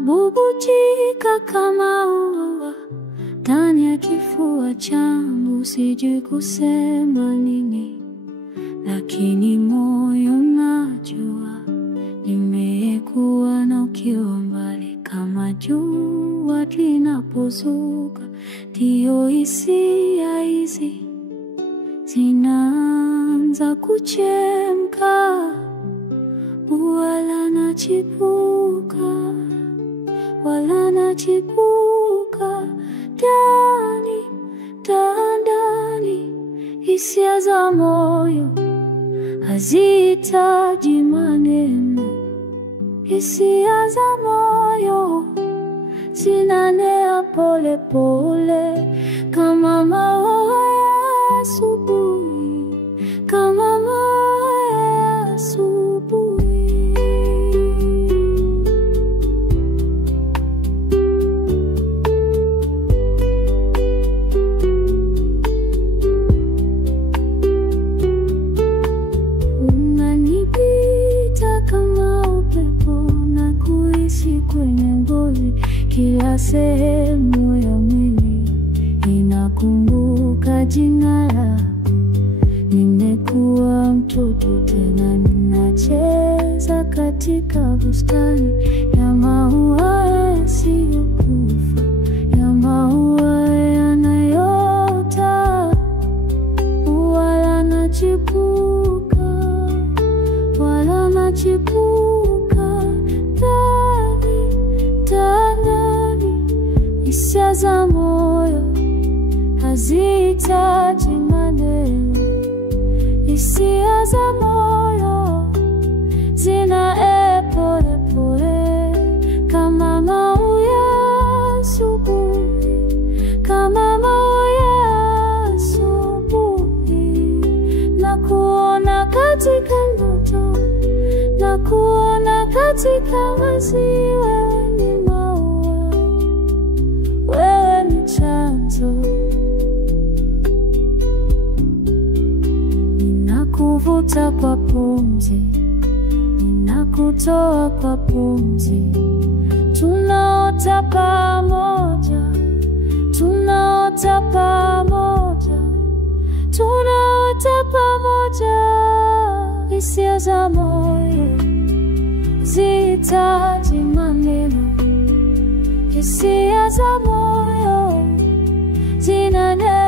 Nabubujika kama ua ndani ya kifua changu, sijui kusema nini, lakini moyo najua nimekuwa na ukiwa mbali. Kama jua linapozuka, ndio hisia hizi zinaanza kuchemka. Wala nachipuka, wala nachipuka ndani, ndani. Hisia za moyo hazihitaji maneno, hisia za moyo zinanea pole pole, kama maua ya asubuhi, kama maua ya asubuhi. Unanipita kama upepo na kuhisi kwenye ngozi, kila sehemu ya mwili inakumbuka jina lako. Nimekuwa mtoto tena, ninacheza katika bustani ya maua yasiyokufa, ya maua yanayota. Wala nachipuka, wala nachipuka ndani, ndani. Hisia za moyo hazihitaji maneno, hisia za moyo zinae pole pole, kama maua ya asubuhi, kama maua ya asubuhi. Nakuona katika ndoto, nakuona katika maziwa. Wewe ni maua, wewe ni chanzo. Ninakuvuta kwa pumzi, ninakutoa kwa pumzi. Tunaota pamoja, tunaota pamoja, tunaota pamoja. Hisia za moyo zihitaji maneno, hisia za moyo zinanena